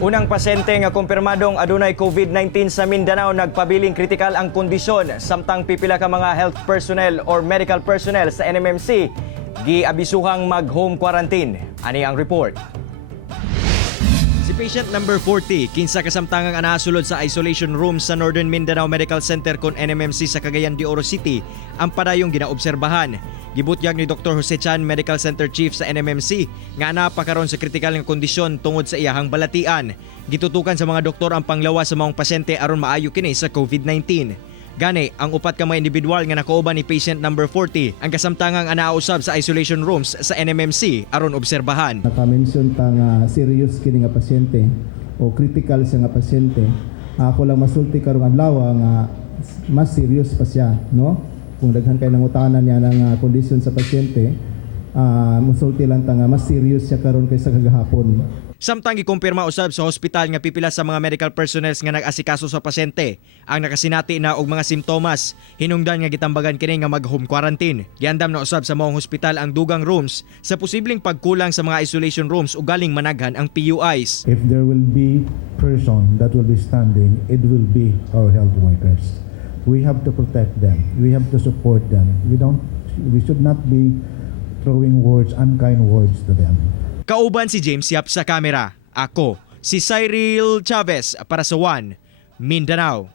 Unang pasyente nga kumpirmadong adunay COVID-19 sa Mindanao nagpabiling kritikal ang kondisyon samtang pipila ka mga health personnel or medical personnel sa NMMC giabisuhang mag-home quarantine. Ani ang report. Si patient number 40, kinsa kasamtangang anasulod sa isolation room sa Northern Mindanao Medical Center kon NMMC sa Cagayan de Oro City, ang padayong ginaobserbahan. Gibutyag ni Dr. Jose Chan, Medical Center Chief sa NMMC, nga napakaron sa kritikal nga kondisyon tungod sa iyahang balatian. Gitutukan sa mga doktor ang panglawas sa mga pasyente aron maayo kini sa COVID-19. Gani, ang upat ka mga individual nga nakauban ni patient number 40 ang kasamtangang anausab sa isolation rooms sa NMMC aron obserbahan. Naka-mention ta nga serious kini nga pasyente o critical siya nga pasyente. Ako lang masulti karong adlaw nga mas serious pa siya, no? Kung daghan kay nangutanan niya ng kondisyon sa pasyente, musulti lang ta nga mas serious siya karon kaysa kagahapon. Samtang gikumpirma usab sa hospital nga pipila sa mga medical personnel nga nag-asikaso sa pasyente ang nakasinati na og mga simptomas, hinungdan nga gitambagan kini nga mag-home quarantine. Giandam na usab sa maong hospital ang dugang rooms sa posibleng pagkulang sa mga isolation rooms ug galing managhan ang PUIs. If there will be person that will be standing, it will be our health workers. We have to protect them. We have to support them. We should not be throwing words, unkind words to them. Kauban si James Yap sa kamera. Ako, si Cyril Chavez para sa One Mindanao.